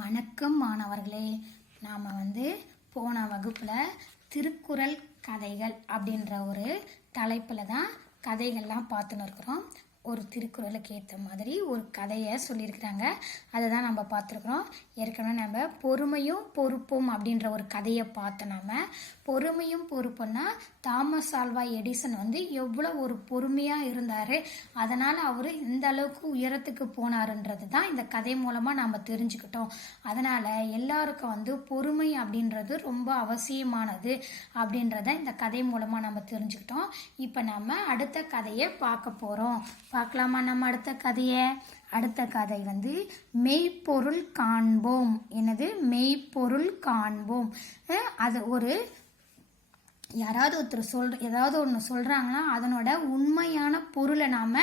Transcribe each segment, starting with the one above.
வணக்கம் மாணவர்களே. நாம் போன வகுப்பில் திருக்குறள் கதைகள் அப்படின்ற ஒரு தலைப்பில் தான் கதைகள்லாம் பார்த்துன்னு இருக்கிறோம். ஒரு திருக்குறளுக்கு ஏற்ற மாதிரி ஒரு கதையை சொல்லியிருக்கிறாங்க. அதை தான் நம்ம பார்த்துருக்குறோம். ஏற்கனவே நம்ம பொறுமையும் பொறுப்பும் அப்படின்ற ஒரு கதையை பார்த்தோம். நம்ம பொறுமையும் பொறுப்புன்னா தாமஸ் ஆல்வா எடிசன் எவ்வளோ ஒரு பொறுமையாக இருந்தார், அதனால் அவர் இந்த அளவுக்கு உயரத்துக்கு போனாருன்றது தான் இந்த கதை மூலமாக நாம் தெரிஞ்சுக்கிட்டோம். அதனால் எல்லாருக்கும் பொறுமை அப்படின்றது ரொம்ப அவசியமானது அப்படின்றத இந்த கதை மூலமாக நம்ம தெரிஞ்சுக்கிட்டோம். இப்போ நம்ம அடுத்த கதையை பார்க்க போகிறோம். பார்க்கலாமா நம்ம அடுத்த கதையை? அடுத்த கதை மெய்ப்பொருள் காண்போம். என்னது? மெய்ப்பொருள் காண்போம். அது ஒரு யாராவது ஒருத்தர் ஏதாவது ஒன்று சொல்கிறாங்கன்னா அதனோட உண்மையான பொருளை நாம்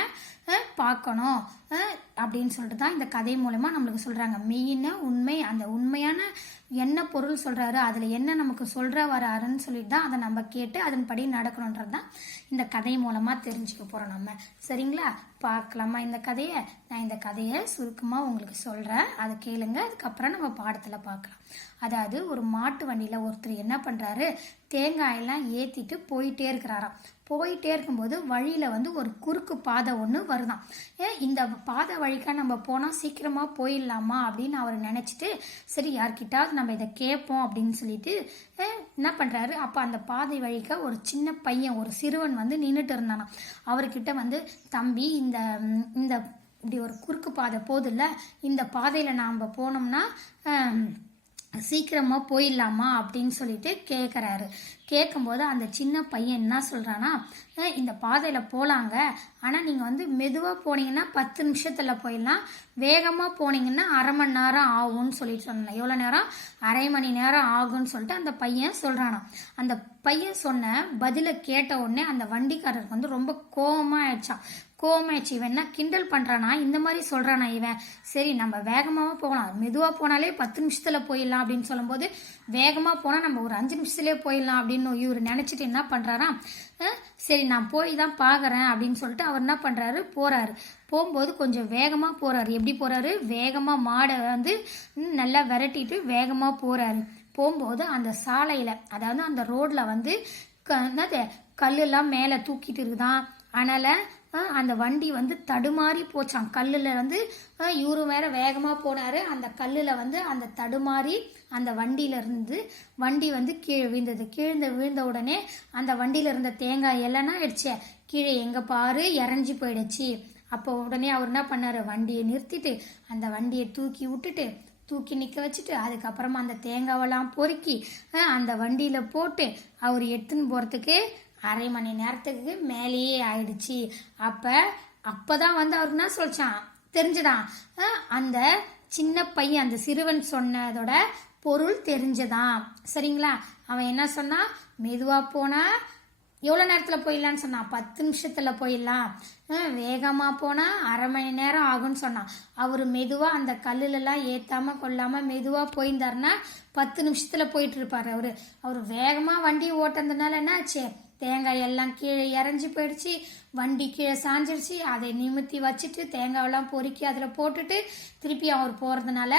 பார்க்கணும் அப்படின்னு சொல்லிட்டு தான் இந்த கதை மூலமாக நம்மளுக்கு சொல்கிறாங்க. மெயினா உண்மை, அந்த உண்மையான என்ன பொருள் சொல்கிறாரு, அதில் என்ன நமக்கு சொல்கிற வராருன்னு சொல்லிட்டு தான் அதை நம்ம கேட்டு அதன்படி நடக்கணுன்றது தான் இந்த கதை மூலமாக தெரிஞ்சுக்க போகிறோம் நம்ம. சரிங்களா? பார்க்கலாமா இந்த கதையை? நான் இந்த கதையை சுருக்கமாக உங்களுக்கு சொல்கிறேன், அதை கேளுங்க. அதுக்கப்புறம் நம்ம பாடத்தில் பார்க்கலாம். அதாவது ஒரு மாட்டு வண்டியில் ஒருத்தர் என்ன பண்ணுறாரு, தேங்காயெல்லாம் ஏற்றிட்டு போயிட்டே இருக்கிறாராம். போயிட்டே இருக்கும்போது வழியில் ஒரு குறுக்கு பாதை ஒன்று வருதான். இந்த பாதை வழிக்கா நம்ம போனால் சீக்கிரமாக போயிடலாமா அப்படின்னு அவர் நினச்சிட்டு, சரி யார்கிட்டாவது நம்ம இதை கேட்போம் அப்படின்னு சொல்லிட்டு என்ன பண்ணுறாரு, அப்போ அந்த பாதை வழிக்க ஒரு சின்ன பையன், ஒரு சிறுவன் நின்றுட்டு இருந்தானா. அவர்கிட்ட தம்பி, இந்த இந்த இப்படி ஒரு குறுக்கு பாதை போதில்ல, இந்த பாதையில் நாம் போனோம்னா சீக்கிரமாக போயிடலாமா அப்படின்னு சொல்லிட்டு கேட்குறாரு. கேட்கும்போது அந்த சின்ன பையன் என்ன சொல்கிறான்னா, இந்த பாதையில் போகலாங்க, ஆனால் நீங்கள் மெதுவாக போனீங்கன்னா 10 நிமிஷத்தில் போயிடலாம், வேகமாக போனீங்கன்னா அரை மணி நேரம் ஆகும்னு சொல்லிட்டு சொன்னேன். எவ்வளோ நேரம்? அரை மணி நேரம் ஆகும்னு சொல்லிட்டு அந்த பையன் சொல்கிறானா. அந்த பையன் சொன்ன பதிலை கேட்ட உடனே அந்த வண்டிக்காரருக்கு ரொம்ப கோபமாக ஆயிடுச்சான். கோமாச்சு. இவன் என்ன கிண்டல் பண்ணுறானா, இந்த மாதிரி சொல்கிறானா இவன்? சரி நம்ம வேகமாக போகலாம், மெதுவாக போனாலே 10 நிமிஷத்தில் போயிடலாம் அப்படின்னு சொல்லும்போது வேகமாக போனால் நம்ம ஒரு 5 நிமிஷத்துலேயே போயிடலாம் அப்படின்னு இவர் நினச்சிட்டு என்ன பண்ணுறாராம், சரி நான் போய் தான் பார்க்குறேன் அப்படின்னு சொல்லிட்டு அவர் என்ன பண்ணுறாரு, போகிறாரு. போகும்போது கொஞ்சம் வேகமாக போகிறாரு. எப்படி போகிறாரு? வேகமாக மாடை நல்லா விரட்டிட்டு வேகமாக போகிறாரு. போகும்போது அந்த சாலையில், அதாவது அந்த ரோட்டில் என்னது கல்லெல்லாம் மேலே தூக்கிட்டு இருக்குதான். அதனால் அந்த வண்டி தடுமாறி போச்சான். கல்லில் இவரு வேற வேகமாக போனார். அந்த கல்லில் அந்த தடுமாறி அந்த வண்டியிலேருந்து வண்டி கீழே விழுந்தது. விழுந்த உடனே அந்த வண்டியில் இருந்த தேங்காய் எல்லாம் ஆயிடுச்சு, கீழே எங்கே பாரு இறஞ்சி போயிடுச்சு. அப்போ உடனே அவர் என்ன பண்ணார், வண்டியை நிறுத்திட்டு அந்த வண்டியை தூக்கி நிற்க வச்சுட்டு அதுக்கப்புறமா அந்த தேங்காவெல்லாம் பொறுக்கி அந்த வண்டியில் போட்டு அவர் எடுத்துன்னு போகிறதுக்கு அரை மணி நேரத்துக்கு மேலேயே ஆயிடுச்சு. அப்பதான் அவருக்கு என்ன சொல்லிச்சான் தெரிஞ்சுதான், அந்த சின்ன பையன், அந்த சிறுவன் சொன்னதோட பொருள் தெரிஞ்சதான். சரிங்களா? அவன் என்ன சொன்னா, மெதுவா போனா எவ்வளோ நேரத்தில் போயிடலான்னு சொன்னான், 10 நிமிஷத்தில் போயிடலாம், வேகமாக போனால் அரை மணி நேரம் ஆகும்னு சொன்னான். அவர் மெதுவாக அந்த கல்லுலலாம் ஏற்றாமல் கொள்ளாமல் மெதுவாக போயிருந்தாருன்னா 10 நிமிஷத்தில் போயிட்டு இருப்பார். அவர் வேகமாக வண்டி ஓட்டுறதுனால என்ன ஆச்சு, தேங்காய் எல்லாம் கீழே இறஞ்சி போயிடுச்சு, வண்டி கீழே சாஞ்சிடுச்சு. அதை நிமித்தி வச்சுட்டு தேங்காயெல்லாம் பொறுக்கி அதில் போட்டுட்டு திருப்பி அவர் போகிறதுனால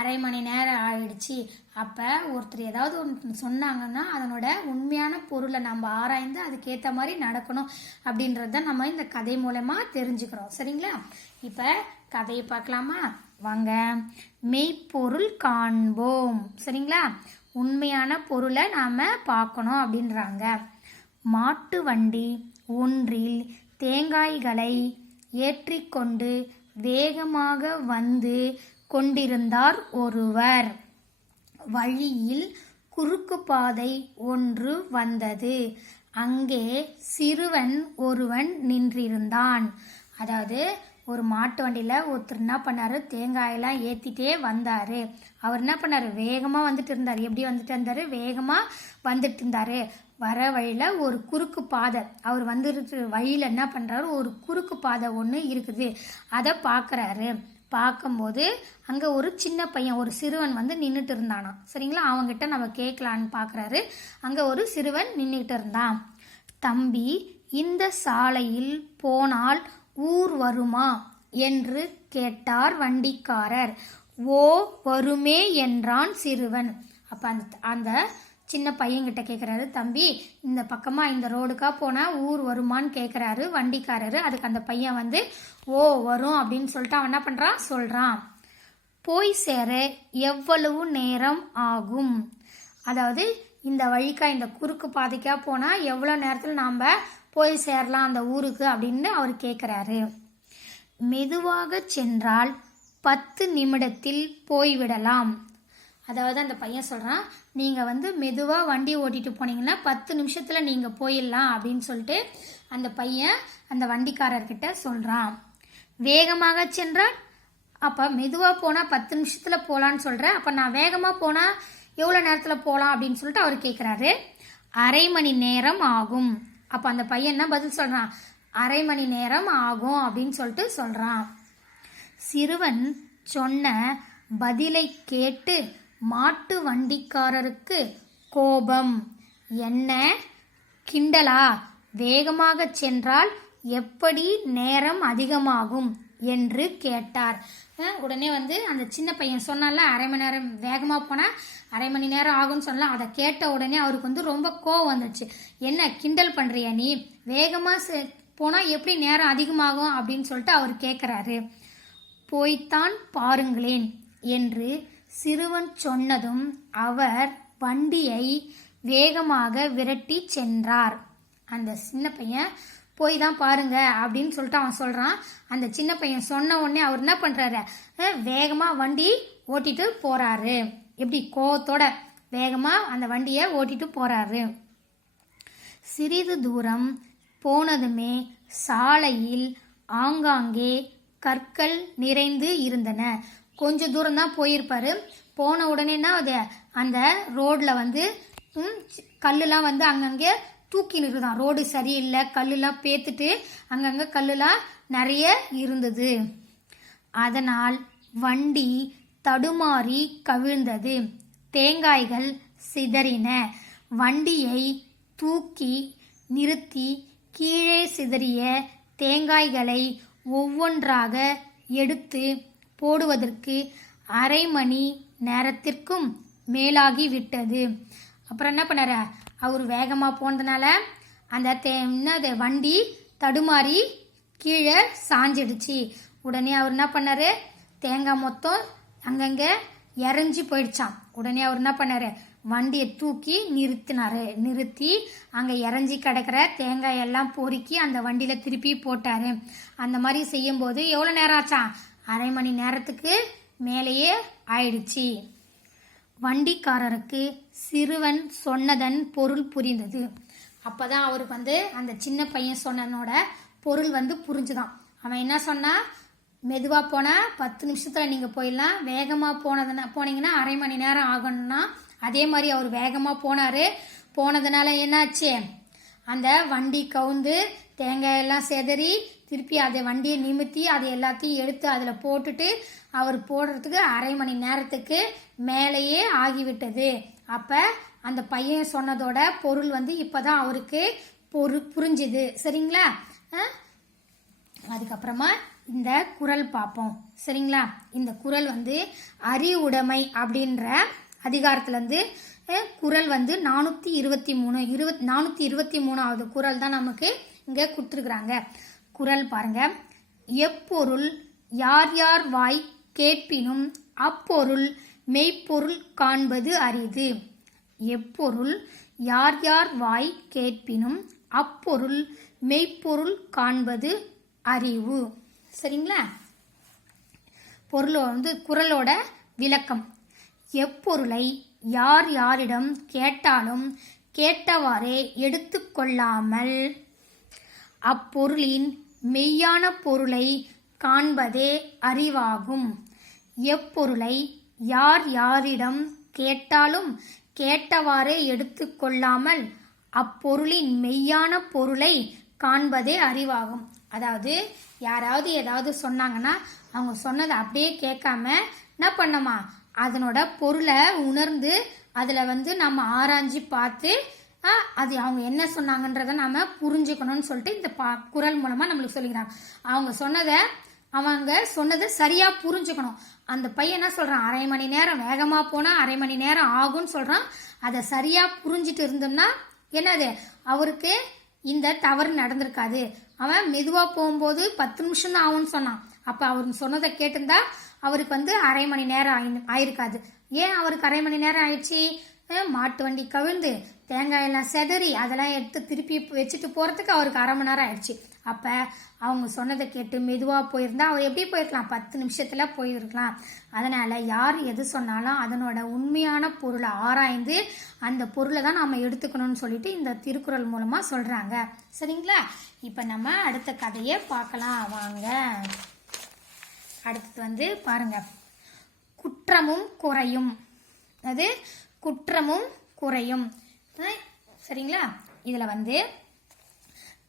அரை மணி நேரம் ஆயிடுச்சு. அப்போ ஒருத்தர் ஏதாவது ஒன்று சொன்னாங்கன்னா அதனோட உண்மையான பொருளை நம்ம ஆராய்ந்து அதுக்கேற்ற மாதிரி நடக்கணும் அப்படின்றத நம்ம இந்த கதை மூலமாக தெரிஞ்சுக்கிறோம். சரிங்களா? இப்போ கதையை பார்க்கலாமா வாங்க. மெய்ப்பொருள் காண்போம். சரிங்களா? உண்மையான பொருளை நாம் பார்க்கணும் அப்படின்றாங்க. மாட்டு வண்டி ஒன்றில் தேங்காய்களை ஏற்றிக்கொண்டு வேகமாக வந்து கொண்டிருந்தார் ஒருவர். வழியில் குறுக்கு பாதை ஒன்று வந்தது. அங்கே சிறுவன் ஒருவன் நின்றிருந்தான். அதாவது ஒரு மாட்டு வண்டியில் ஒருத்தர் என்ன பண்ணாரு, தேங்காயெல்லாம் ஏற்றிட்டே வந்தார். அவர் என்ன பண்ணார், வேகமாக வந்துட்டு இருந்தார். எப்படி வந்துட்டு இருந்தார், வேகமாக வந்துட்டு இருந்தார். வர வழியில் ஒரு குறுக்கு பாதை, அவர் வந்துட்டு வழியில் என்ன பண்ணுறாரு, ஒரு குறுக்கு பாதை ஒன்று இருக்குது. அதை பார்க்குறாரு. பார்க்கும்போது அங்கே ஒரு சின்ன பையன், ஒரு சிறுவன் நின்றுட்டு இருந்தானா. சரிங்களா? அவங்ககிட்ட நம்ம கேட்கலான்னு பார்க்குறாரு. அங்கே ஒரு சிறுவன் நின்றுட்டு இருந்தான். தம்பி, இந்த சாலையில் போனால் ஊர் வருமா என்று கேட்டார் வண்டிக்காரர். ஓ வருமே என்றான் சிறுவன். அப்போ அந்த அந்த சின்ன பையன்கிட்ட கேட்குறாரு, தம்பி இந்த பக்கமாக இந்த ரோடுக்கா போனால் ஊர் வருமான்னு கேட்குறாரு வண்டிக்காரரு. அதுக்கு அந்த பையன் வந்து ஓ வரும் அப்படின்னு சொல்லிட்டு அவன் என்ன பண்ணுறான் சொல்கிறான். போய் சேர எவ்வளவு நேரம் ஆகும்? அதாவது இந்த வழிக்கா இந்த குறுக்கு பாதைக்கா போனால் எவ்வளோ நேரத்தில் நாம் போய் சேரலாம் அந்த ஊருக்கு அப்படின்னு அவர் கேட்குறாரு. மெதுவாக சென்றால் 10 நிமிடத்தில் போய்விடலாம். அதாவது அந்த பையன் சொல்கிறான், நீங்கள் வந்து மெதுவாக வண்டி ஓட்டிட்டு போனீங்கன்னா 10 நிமிஷத்தில் நீங்கள் போயிடலாம் அப்படின்னு சொல்லிட்டு அந்த பையன் அந்த வண்டிக்காரர்கிட்ட சொல்கிறான். வேகமாக சென்றால், அப்போ மெதுவாக போனால் 10 நிமிஷத்தில் போகலான்னு சொல்கிறேன், அப்போ நான் வேகமாக போனால் எவ்வளோ நேரத்தில் போகலாம் அப்படின்னு சொல்லிட்டு அவர் கேட்குறாரு. அரை மணி நேரம் ஆகும். அப்போ அந்த பையன் என்ன பதில் சொல்கிறான், அரை மணி நேரம் ஆகும் அப்படின்னு சொல்லிட்டு சொல்கிறான். சிறுவன் சொன்ன பதிலை கேட்டு மாட்டு வண்டிக்காரருக்கு கோபம். என்ன கிண்டலா? வேகமாக சென்றால் எப்படி நேரம் அதிகமாகும் என்று கேட்டார். உடனே வந்து அந்த சின்ன பையன் சொன்னால அரை மணி நேரம் வேகமாக போனால் அரை மணி நேரம் ஆகும்னு சொல்லலாம். அதை கேட்ட உடனே அவருக்கு வந்து ரொம்ப கோவம் வந்துடுச்சு. என்ன கிண்டல் பண்ணுறியா நீ? வேகமாக போனால் எப்படி நேரம் அதிகமாகும் அப்படின்னு சொல்லிட்டு அவர் கேட்குறாரு. போய்த்தான் பாருங்களேன் என்று சிறுவன் சொன்னதும் அவர் வண்டியை வேகமாக விரட்டி சென்றார். அந்த சின்ன பையன் போய் தான் பாருங்க அப்படின்னு சொல்லிட்டு அவன் சொல்கிறான். அந்த சின்ன பையன் சொன்ன உடனே அவர் என்ன பண்ணுறாரு, வேகமாக வண்டி ஓட்டிட்டு போகிறாரு. எப்படி கோவத்தோட வேகமாக அந்த வண்டியை ஓட்டிட்டு போகிறாரு. சிறிது தூரம் போனதுமே சாலையில் ஆங்காங்கே கற்கள் நிறைந்து இருந்தன. கொஞ்சம் தூரம் தான் போயிருப்பாரு. போன உடனேனா அது அந்த ரோடில் வந்து கல்லுலாம் வந்து அங்கங்கே தூக்கி நிறுதான். ரோடு சரியில்லை, கல்லுலாம் பேத்துட்டு அங்கங்கே கல்லுலாம் நிறைய இருந்தது. அதனால் வண்டி தடுமாறி கவிழ்ந்தது. தேங்காய்கள் சிதறின. வண்டியை தூக்கி நிறுத்தி கீழே சிதறிய தேங்காய்களை ஒவ்வொன்றாக எடுத்து போடுவதற்கு அரை மணி நேரத்திற்கும் மேலாகி விட்டது. அப்புறம் என்ன பண்ணார, அவர் வேகமாக போனதுனால அந்த வண்டி தடுமாறி கீழே சாஞ்சிடுச்சு. உடனே அவர் என்ன பண்ணார், தேங்காய் மொத்தம் அங்கங்கே இறஞ்சி போயிடுச்சான். உடனே அவர் என்ன பண்ணார், வண்டியை தூக்கி நிறுத்தி அங்கே இறஞ்சி கிடக்கிற தேங்காய் எல்லாம் பொறுக்கி அந்த வண்டியில் திருப்பி போட்டார். அந்த மாதிரி செய்யும்போது எவ்வளோ நேரம் ஆச்சான், அரை மணி நேரத்துக்கு மேலேயே ஆயிடுச்சு. வண்டிக்காரருக்கு சிறுவன் சொன்னதன் பொருள் புரிந்தது. அப்போதான் அவருக்கு வந்து அந்த சின்ன பையன் சொன்னனோட பொருள் வந்து புரிஞ்சுதான். அவன் என்ன சொன்னா, மெதுவாக போனால் 10 நிமிஷத்தில் நீங்கள் போயிடலாம், வேகமாக போனீங்கன்னா அரை மணி நேரம் ஆகணும்னா. அதே மாதிரி அவர் வேகமாக போனதுனால என்னாச்சு, அந்த வண்டி கவுந்து தேங்காயெல்லாம் செதறி திருப்பி அதை வண்டியை நிமித்தி அதை எல்லாத்தையும் எடுத்து அதில் போட்டுட்டு அவர் போடுறதுக்கு அரை மணி நேரத்துக்கு மேலேயே ஆகிவிட்டது. அப்போ அந்த பையன் சொன்னதோட பொருள் வந்து இப்போதான் அவருக்கு புரிஞ்சுது. சரிங்களா? அதுக்கப்புறமா இந்த குறள் பார்ப்போம். சரிங்களா? இந்த குறள் வந்து அறிவுடைமை அப்படின்ற அதிகாரத்துலேருந்து குறள் வந்து 423வது குறள் தான் நமக்கு இங்கே கொடுத்துருக்குறாங்க. குறள் பாருங்க. எப்பொருள் யார் யார் வாய் கேட்பினும் அப்பொருள் மெய்ப்பொருள் காண்பது அரிது. எப்பொருள் யார் யார் வாய் கேட்பினும் அப்பொருள் மெய்ப்பொருள் காண்பது அறிவு. சரிங்களா? பொருளோட வந்து குறளோட விளக்கம். எப்பொருளை யார் யாரிடம் கேட்டாலும் கேட்டவாறே எடுத்துக்கொள்ளாமல் அப்பொருளின் மெய்யான பொருளை காண்பதே அறிவாகும். எப்பொருளை யார் யாரிடம் கேட்டாலும் கேட்டவாறே எடுத்துக்கொள்ளாமல் அப்பொருளின் மெய்யான பொருளை காண்பதே அறிவாகும். அதாவது யாராவது ஏதாவது சொன்னாங்கன்னா அவங்க சொன்னதை அப்படியே கேட்காம என்ன பண்ணமா, அதனோட பொருளை உணர்ந்து அதில் வந்து நம்ம ஆராய்ச்சி பார்த்து அது அவங்க என்ன சொன்னாங்கன்றதை நம்ம புரிஞ்சுக்கணும்னு சொல்லிட்டு இந்த குறள் மூலமாக நம்மளுக்கு சொல்லிக்கிறாங்க. அவங்க சொன்னதை அவங்க சொன்னதை சரியா புரிஞ்சுக்கணும். அந்த பையன் என்ன சொல்றான், அரை மணி நேரம் வேகமா போனா அரை மணி நேரம் ஆகும்னு சொல்றான். அதை சரியா புரிஞ்சுட்டு இருந்தோம்னா என்னது, அவருக்கு இந்த தவறு நடந்திருக்காது. அவன் மெதுவா போகும்போது 10 நிமிஷம் தான் ஆகும்னு சொன்னான். அப்ப அவர் சொன்னதை கேட்டிருந்தா அவருக்கு வந்து அரை மணி நேரம் ஆயிருக்காது. ஏன் அவருக்கு அரை மணி நேரம் ஆயிடுச்சு, மாட்டு வண்டி கவிழ்ந்து தேங்காய் எல்லாம் செதறி அதெல்லாம் எடுத்து திருப்பி வச்சுட்டு போறதுக்கு அவருக்கு அரை மணி நேரம் ஆயிடுச்சு. அப்ப அவங்க சொன்னதை கேட்டு மெதுவா போயிருந்தா அவர் எப்படி போயிருக்கலாம், 10 நிமிஷத்துல போயிருக்கலாம். அதனால யார் எது சொன்னாலும் அதனோட உண்மையான பொருளை ஆராய்ந்து அந்த பொருளை தான் நாம எடுத்துக்கணும்னு சொல்லிட்டு இந்த திருக்குறள் மூலமா சொல்றாங்க. சரிங்களா? இப்ப நம்ம அடுத்த கதையை பார்க்கலாம் வாங்க. அடுத்தது வந்து பாருங்க, குற்றமும் குறையும். அது குற்றமும் குறையும். சரிங்களா? இதுல வந்து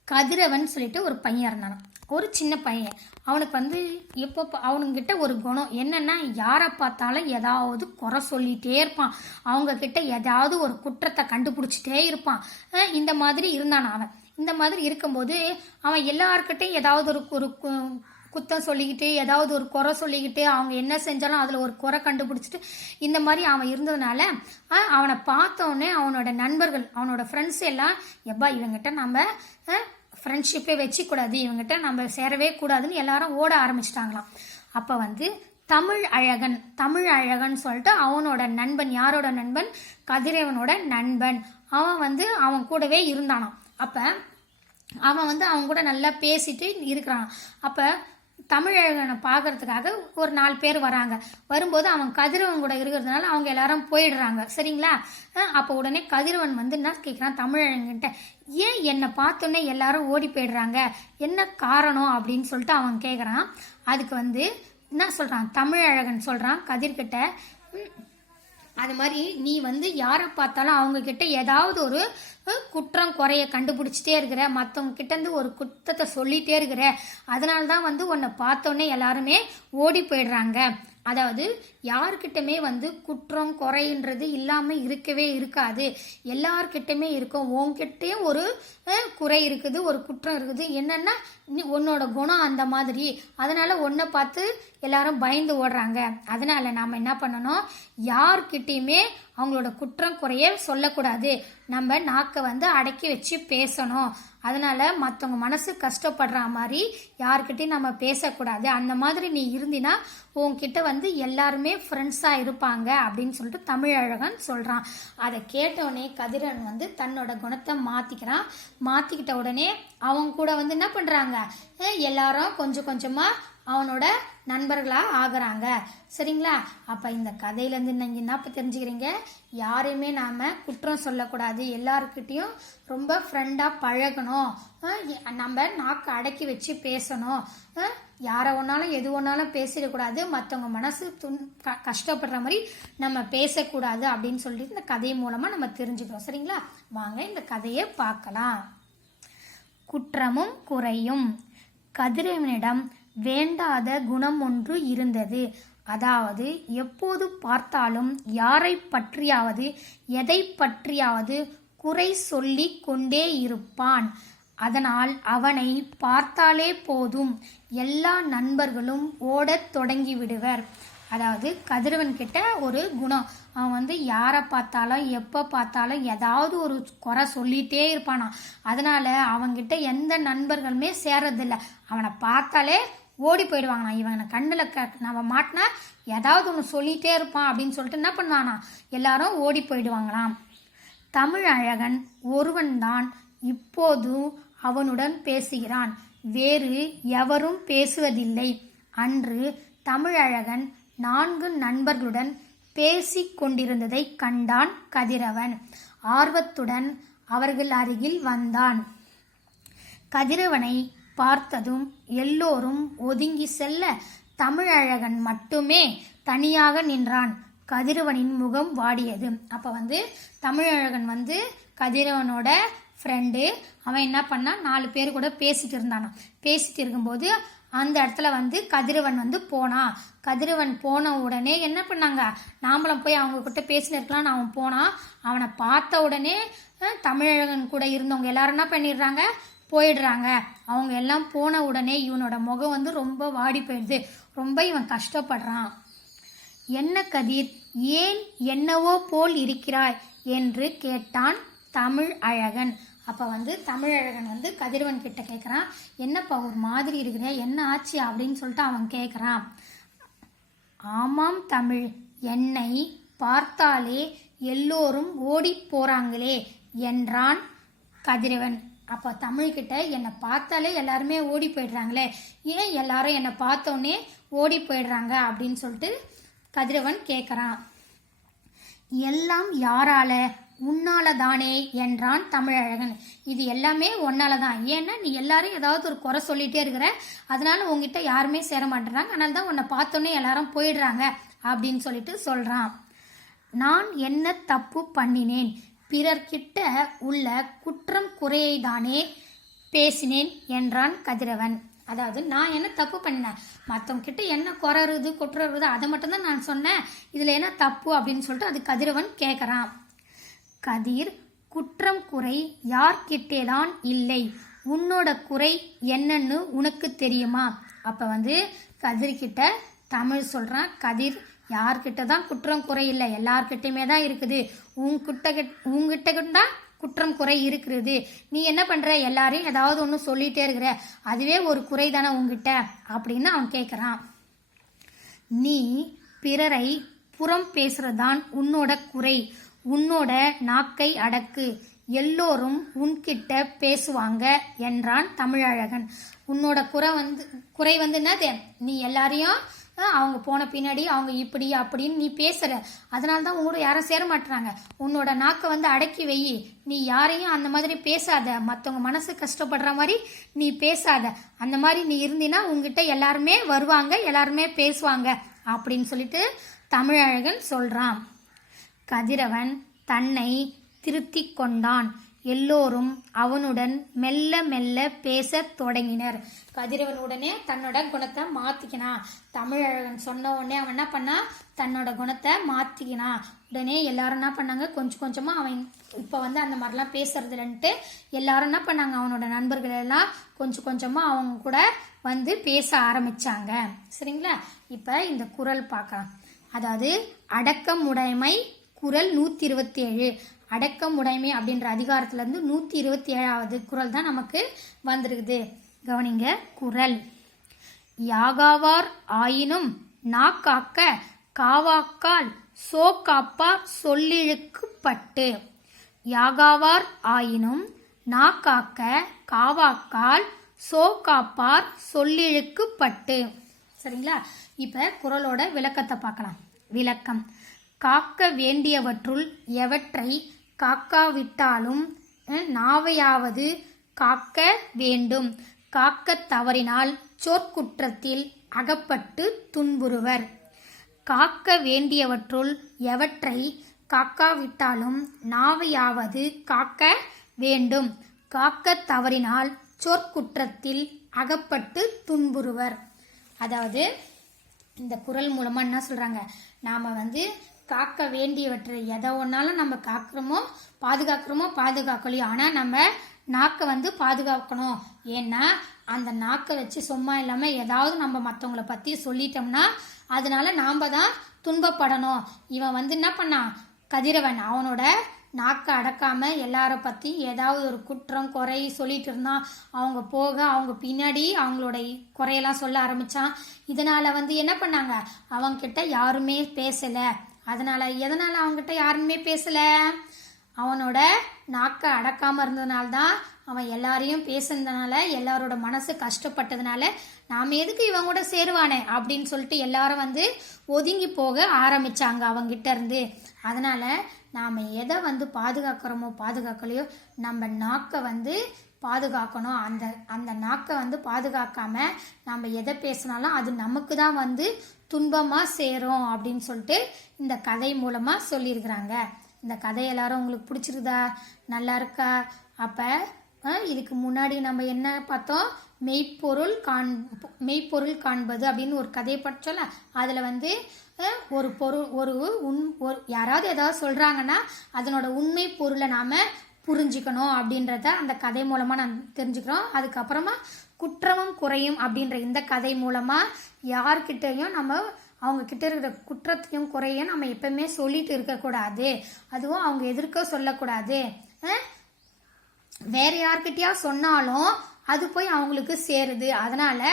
கதிரவன் சொல்லிட்டு ஒரு பையன் இருந்தான், ஒரு சின்ன பையன். அவனுக்கு வந்து எப்போ அவனுங்கிட்ட ஒரு குணம் என்னன்னா, யாரை பார்த்தாலும் ஏதாவது குறை சொல்லிட்டே இருப்பான். அவங்க கிட்ட ஏதாவது ஒரு குற்றத்தை கண்டுபிடிச்சிட்டே இருப்பான். இந்த மாதிரி இருந்தான் அவன். இந்த மாதிரி இருக்கும்போது அவன் எல்லார்கிட்டையும் ஏதாவது ஒரு குத்தம் சொல்லிக்கிட்டு ஏதாவது ஒரு குறை சொல்லிக்கிட்டு அவங்க என்ன செஞ்சாலும் அதில் ஒரு குறை கண்டுபிடிச்சிட்டு இந்த மாதிரி அவன் இருந்ததுனால அவனை பார்த்தோன்னே அவனோட நண்பர்கள் அவனோட ஃப்ரெண்ட்ஸ் எல்லாம் எப்பா இவங்கிட்ட நம்ம ஃப்ரெண்ட்ஷிப்பே வச்சுக்கூடாது, இவங்கிட்ட நம்ம சேரவே கூடாதுன்னு எல்லாரும் ஓட ஆரம்பிச்சிட்டாங்களாம். அப்போ வந்து தமிழ் அழகன் சொல்லிட்டு அவனோட நண்பன், யாரோட நண்பன், கதிரவனோட நண்பன், அவன் வந்து அவன் கூடவே இருந்தானான். அப்போ அவன் வந்து அவன் கூட நல்லா பேசிட்டு இருக்கிறான். அப்போ தமிழழகனை பார்க்கறதுக்காக ஒரு 4 பேர் வராங்க. வரும்போது அவன் கதிரவன் கூட இருக்கிறதுனால அவங்க எல்லாரும் போயிடுறாங்க. சரிங்களா? அப்போ உடனே கதிரவன் வந்து என்ன கேட்குறான் தமிழழகன்கிட்ட, ஏன் என்னை பார்த்தோன்னே எல்லாரும் ஓடி போயிடுறாங்க, என்ன காரணம் அப்படின்னு சொல்லிட்டு அவன் கேட்குறான். அதுக்கு வந்து என்ன சொல்கிறான், தமிழழகன் சொல்கிறான் கதிர்கிட்ட, அது மாதிரி நீ வந்து யாரை பார்த்தாலும் அவங்க கிட்ட ஏதாவது ஒரு குற்றம் குறைய கண்டுபிடிச்சிட்டே இருக்கிற, மற்றவங்க கிட்ட இருந்து ஒரு குற்றத்தை சொல்லிட்டே இருக்கிற, அதனால தான் வந்து உன்னை பார்த்தோன்னே எல்லாருமே ஓடி போயிடுறாங்க. அதாவது யார்கிட்டமே வந்து குற்றம் குறைன்றது இல்லாமல் இருக்கவே இருக்காது, எல்லார்கிட்டமே இருக்கும். உன்கிட்டயும் ஒரு குறை இருக்குது, ஒரு குற்றம் இருக்குது, என்னன்னா உன்னோட குணம் அந்த மாதிரி, அதனால உன்னை பார்த்து எல்லாரும் பயந்து ஓடுறாங்க. அதனால நாம் என்ன பண்ணணும், யார்கிட்டையுமே அவங்களோட குற்றம் குறைய சொல்லக்கூடாது, நம்ம நாக்கை வந்து அடக்கி வச்சு பேசணும். அதனால மற்றவங்க மனசு கஷ்டப்படுற மாதிரி யார்கிட்டையும் நம்ம பேசக்கூடாது. அந்த மாதிரி நீ இருந்தினா உன்கிட்ட வந்து எல்லாருமே ஃப்ரெண்ட்ஸாக இருப்பாங்க அப்படின்னு சொல்லிட்டு தமிழழகன் சொல்கிறான். அதை கேட்டவுடனே கதிரன் வந்து தன்னோட குணத்தை மாற்றிக்கிட்ட உடனே அவங்க கூட வந்து என்ன பண்ணுறாங்க, எல்லாரும் கொஞ்சம் கொஞ்சமாக அவனோட நண்பர்களாக ஆகுறாங்க. சரிங்களா? அப்போ இந்த கதையிலேருந்து நீங்கள் என்ன தெரிஞ்சுக்கிறீங்க, யாரையுமே நாம் குற்றம் சொல்லக்கூடாது, எல்லாருக்கிட்டையும் ரொம்ப ஃப்ரெண்டாக பழகணும், நம்ம நாக்கு அடக்கி வச்சு பேசணும், யாரை ஒன்றாலும் எது ஒன்றாலும் பேசிடக்கூடாது, மற்றவங்க மனசு கஷ்டப்படுற மாதிரி நம்ம பேசக்கூடாது அப்படின்னு சொல்லிட்டு இந்த கதை மூலமாக நம்ம தெரிஞ்சுக்கிறோம். சரிங்களா? வாங்க இந்த கதையை பார்க்கலாம். குற்றமும் குறையும். கதிரவனிடம் வேண்டாத குணம் ஒன்று இருந்தது. அதாவது எப்போது பார்த்தாலும் யாரை பற்றியாவது எதை பற்றியாவது குறை சொல்லி கொண்டே இருப்பான். அதனால் அவனை பார்த்தாலே போதும் எல்லா நண்பர்களும் ஓடத் தொடங்கி விடுவர். அதாவது கதிரவன் கிட்ட ஒரு குணம், அவன் வந்து யாரை பார்த்தாலும் எப்போ பார்த்தாலும் ஏதாவது ஒரு குறை சொல்லிட்டே இருப்பானா. அதனால அவன்கிட்ட எந்த நண்பர்களுமே சேரதில்லை, அவனை பார்த்தாலே ஓடி போயிடுவாங்கண்ணா. இவனை கண்ணில் நம்ம மாட்டினா ஏதாவது ஒன்று சொல்லிகிட்டே இருப்பான் அப்படின்னு சொல்லிட்டு என்ன பண்ணுவானா, எல்லாரும் ஓடி போயிடுவாங்களாம். தமிழழகன் ஒருவன்தான் இப்போதும் அவனுடன் பேசுகிறான், வேறு எவரும் பேசுவதில்லை. அன்று தமிழழகன் 4 நண்பர்களுடன் பேசிக் கொண்டிருந்ததை கண்டான் கதிரவன். ஆர்வத்துடன் அவர்கள் அருகில் வந்தான். கதிரவனை பார்த்ததும் எல்லோரும் ஒதுங்கி செல்ல தமிழழகன் மட்டுமே தனியாக நின்றான். கதிரவனின் முகம் வாடியது. அப்போ வந்து தமிழழகன் வந்து கதிரவனோட ஃப்ரெண்டு, அவன் என்ன பண்ணான், 4 பேர் கூட பேசிட்டு இருந்தானா. பேசிட்டு இருக்கும்போது அந்த இடத்துல வந்து கதிரவன் வந்து போனான். கதிரவன் போன உடனே என்ன பண்ணாங்க, நாமளும் போய் அவங்க கிட்ட பேசினு இருக்கலாம்னு அவன் போனான். அவனை பார்த்த உடனே தமிழழகன் கூட இருந்தவங்க எல்லாரும் என்ன பண்ணிடுறாங்க, போயிடுறாங்க. அவங்க எல்லாம் போன உடனே இவனோட முகம் வந்து ரொம்ப வாடி போயிடுது, ரொம்ப இவன் கஷ்டப்படுறான். என்ன கதிர், ஏன் என்னவோ போல் இருக்கிறாய் என்று கேட்டான் தமிழழகன். அப்போ வந்து தமிழழகன் வந்து கதிரவன் கிட்ட கேட்குறான், என்னப்பா ஒரு மாதிரி இருக்கிற, என்ன ஆச்சு அப்படின்னு சொல்லிட்டு அவன் கேட்குறான். ஆமாம் தமிழ், என்னை பார்த்தாலே எல்லோரும் ஓடி போறாங்களே என்றான் கதிரவன். அப்போ தமிழ்கிட்ட என்னை பார்த்தாலே எல்லாருமே ஓடி போயிடுறாங்களே, ஏன் எல்லாரும் என்னை பார்த்தோன்னே ஓடி போயிடுறாங்க அப்படின்னு சொல்லிட்டு கதிரவன் கேட்குறான். எல்லாம் யாரால, உன்னால தானே என்றான் தமிழழகன். இது எல்லாமே உன்னால தான், ஏன்னா நீ எல்லாரும் ஏதாவது ஒரு குறை சொல்லிட்டே இருக்கிற, அதனால உங்ககிட்ட யாருமே சேர மாட்டேறாங்க, அதனால தான் உன்னை பார்த்தோன்னே எல்லாரும் போயிடுறாங்க அப்படின்னு சொல்லிட்டு சொல்றான். நான் என்ன தப்பு பண்ணினேன், பிறர்கிட்ட உள்ள குற்றம் குறையை தானே பேசினேன் என்றான் கதிரவன். அதாவது நான் என்ன தப்பு பண்ணேன், மற்றவங்க கிட்ட என்ன குறைறது குற்றது அதை மட்டும்தான் நான் சொன்னேன், இதுல என்ன தப்பு அப்படின்னு சொல்லிட்டு அது கதிரவன் கேட்கறான். கதிர், குற்றம் குறை யார்கிட்டேதான் இல்லை, உன்னோட குறை என்னன்னு உனக்கு தெரியுமா? அப்ப வந்து கதிர்கிட்ட தமிழ் சொல்றான், கதிர் யார்கிட்ட தான் குற்றம் குறை இல்லை, எல்லார்கிட்டயுமே தான் இருக்குது, உங்ககிட்ட தான் குற்றம் குறை இருக்கிறது, நீ என்ன பண்ற, எல்லாரையும் ஏதாவது ஒன்று சொல்லிட்டே இருக்கிற, அதுவே ஒரு குறை தானே உங்ககிட்ட அப்படின்னு அவன் கேட்குறான். நீ பிறரை புறம் பேசுறதான் உன்னோட குறை, உன்னோட நாக்கை அடக்கு, எல்லோரும் உன்கிட்ட பேசுவாங்க என்றான் தமிழழகன். உன்னோட குறை வந்து என்னது, நீ எல்லாரையும் அவங்க போன பின்னாடி அவங்க இப்படி அப்படின்னு நீ பேசுற, அதனால தான் உங்களோட யாரும் சேர மாட்டுறாங்க, உன்னோட நாக்கை வந்து அடக்கி வை, நீ யாரையும் அந்த மாதிரி பேசாத, மற்றவங்க மனசு கஷ்டப்படுற மாதிரி நீ பேசாத, அந்த மாதிரி நீ இருந்தினா உங்ககிட்ட எல்லாருமே வருவாங்க, எல்லாருமே பேசுவாங்க அப்படின்னு சொல்லிட்டு தமிழழகன் சொல்றான். கதிரவன் தன்னை திருத்தி கொண்டான். எல்லோரும் அவனுடன் மெல்ல மெல்ல பேச தொடங்கினர். கதிரவன் உடனே தன்னோட குணத்தை மாத்திக்கினான். தமிழழகன் சொன்ன உடனே அவன் என்ன பண்ணா, தன்னோட குணத்தை மாத்திக்கினான். உடனே எல்லாரும் என்ன பண்ணாங்க, கொஞ்சம் கொஞ்சமா அவன் இப்ப வந்து அந்த மாதிரிலாம் பேசுறது இல்லைன்ட்டு எல்லாரும் என்ன பண்ணாங்க, அவனோட நண்பர்கள் எல்லாம் கொஞ்சம் கொஞ்சமா அவங்க கூட வந்து பேச ஆரம்பிச்சாங்க. சரிங்களா? இப்ப இந்த குறள் பார்க்கலாம். அதாவது அடக்கமுடைமை குறள் 127. அடக்கமுடைமை அப்படின்ற அதிகாரத்துல இருந்து 127வது குறள் தான் நமக்கு வந்திருக்குது. கவனிங்க. குறள்: யாகாவார் ஆயினும் நாக்காக்க காவாக்கால் சோ காப்பார் சொல்லிழுக்குப்பட்டு. யாகாவார் ஆயினும் நாக்காக்க காவாக்கால் சோ காப்பார் சொல்லிழுக்குப்பட்டு. சரிங்களா? இப்ப குறளோட விளக்கத்தை பார்க்கலாம். விளக்கம்: காக்க வேண்டியவற்றுள் எவற்றை காக்காவிட்டாலும் நாவையாவது காக்க வேண்டும். காக்க தவறினால் சொற்குற்றத்தில் அகப்பட்டு துன்புறுவர். காக்க வேண்டியவற்றுள் எவற்றை காக்காவிட்டாலும் நாவையாவது காக்க வேண்டும். காக்க தவறினால் சொற்குற்றத்தில் அகப்பட்டு துன்புறுவர். அதாவது இந்த குறள் மூலமா என்ன சொல்றாங்க, நாம வந்து காக்க வேண்டியவற்றை எதை ஒன்னாலும் நம்ம காக்கிறோமோ பாதுகாக்கலையோ, ஆனா நம்ம நாக்கை வந்து பாதுகாக்கணும். ஏன்னா அந்த நாக்கை வச்சு சும்மா இல்லாம ஏதாவது நம்ம மற்றவங்களை பத்தி சொல்லிட்டோம்னா அதனால நாம தான் துன்பப்படணும். இவன் வந்து என்ன பண்ணான், கதிரவன் அவனோட நாக்கை அடக்காம எல்லார பத்தி ஏதாவது ஒரு குற்றம் குறை சொல்லிட்டு இருந்தான். அவங்க போக அவங்க பின்னாடி அவங்களோட குறையெல்லாம் சொல்ல ஆரம்பிச்சான். இதனால வந்து என்ன பண்ணாங்க, அவங்க கிட்ட யாருமே பேசல. எதனால அவங்ககிட்ட யாருமே பேசல, அவனோட நாக்கை அடக்காம இருந்ததுனால தான், அவன் எல்லாரையும் பேசுனதுனால எல்லாரோட மனசு கஷ்டப்பட்டதுனால நாம எதுக்கு இவங்க கூட சேருவானே அப்படின்னு சொல்லிட்டு எல்லாரும் வந்து ஒதுங்கி போக ஆரம்பிச்சாங்க அவங்கிட்ட இருந்து. அதனால நாம எதை வந்து பாதுகாக்கலையோ நம்ம நாக்கை வந்து பாதுகாக்கணும். அந்த நாக்கை வந்து பாதுகாக்காம நம்ம எதை பேசினாலும் அது நமக்கு தான் வந்து துன்பமா சேரும் அப்படின்னு சொல்லிட்டு இந்த கதை மூலமா சொல்லியிருக்கிறாங்க. இந்த கதை எல்லாரும் உங்களுக்கு பிடிச்சிருக்குதா, நல்லா இருக்கா? அப்ப இதுக்கு முன்னாடி நம்ம என்ன பார்த்தோம், மெய்ப்பொருள் காண்பது அப்படின்னு ஒரு கதையை படிச்சோம்ல. அதுல வந்து ஒரு யாராவது ஏதாவது சொல்றாங்கன்னா அதனோட உண்மை பொருளை நாம புரிஞ்சுக்கணும் அப்படின்றத அந்த கதை மூலமாக நான் தெரிஞ்சுக்கிறோம். அதுக்கப்புறமா குற்றமும் குறையும் அப்படின்ற இந்த கதை மூலமாக யார்கிட்டையும் நம்ம அவங்க கிட்ட இருக்கிற குற்றத்தையும் குறையும் நம்ம எப்பவுமே சொல்லிட்டு இருக்கக்கூடாது, அதுவும் அவங்க எதிர்க்க சொல்லக்கூடாது. வேற யார்கிட்டயா சொன்னாலும் அது போய் அவங்களுக்கு சேருது. அதனால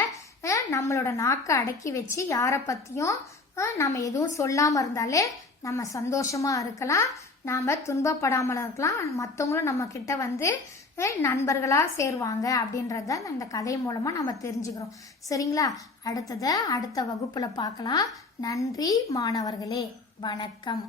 நம்மளோட நாக்கை அடக்கி வச்சு யாரை பற்றியும் நம்ம எதுவும் சொல்லாமல் இருந்தாலே நம்ம சந்தோஷமா இருக்கலாம், நாம் துன்பப்படாமல் இருக்கலாம், மற்றவங்களும் நம்ம கிட்ட வந்து நண்பர்களாக சேருவாங்க அப்படின்றத இந்த கதை மூலமாக நம்ம தெரிஞ்சுக்கிறோம். சரிங்களா? அடுத்த வகுப்பில் பார்க்கலாம். நன்றி மாணவர்களே, வணக்கம்.